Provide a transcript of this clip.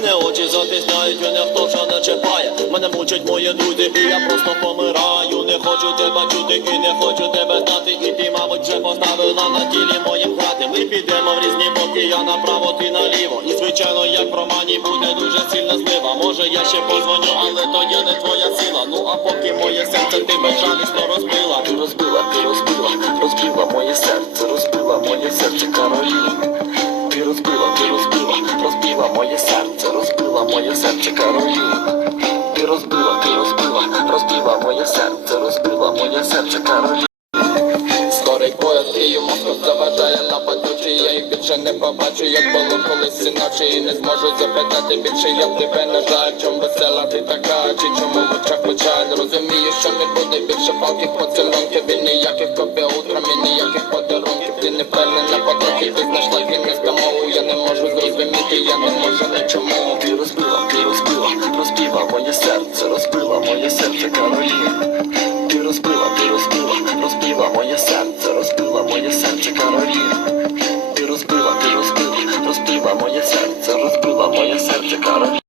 мене очі затисняють, і ніхто вже не. Мене мучать мої друзі, і я просто помираю. Не хочу тебе чути і не хочу тебе знати. І ти, мабуть, вже поставила на тілі моїм хати. Ми підемо в різні боки, я направо, ти наліво. І звичайно, як в романі буде дуже сильна злива. Може я ще позвоню, але то є не твоя сила. Ну а поки моє серце ти безжалісно розбила. Ти розбила, ти розбила, розбила моє серце, розбила моє серце, Кароліна. Розбила моє серце, Кароліна. Ти розбила, ти розбила, розбила моє серце, розбила моє серце, Кароліна. Скорий поїзд і йому хтось заважає нападучи, я їх більше не побачу, як було колись інакше І не зможу запитати більше, я в тебе не знаю, чом весела ти така, чи чому в очах печаль Розумію, що не буде більше палких поцілунків І ніяких копій утром, і ніяких подарунків Ти не впевнена потрохи, ти знайшла кінець мову Я не можу зрозуміти, я не Розбила моє серце, розбила моє серце, Кароліна. Ти розбила, ти розбила, розбила моє серце, розбила моє серце, Кароліна. Ти розбила, ти розбила, розбила моє серце, розбила моє серце, Кароліна.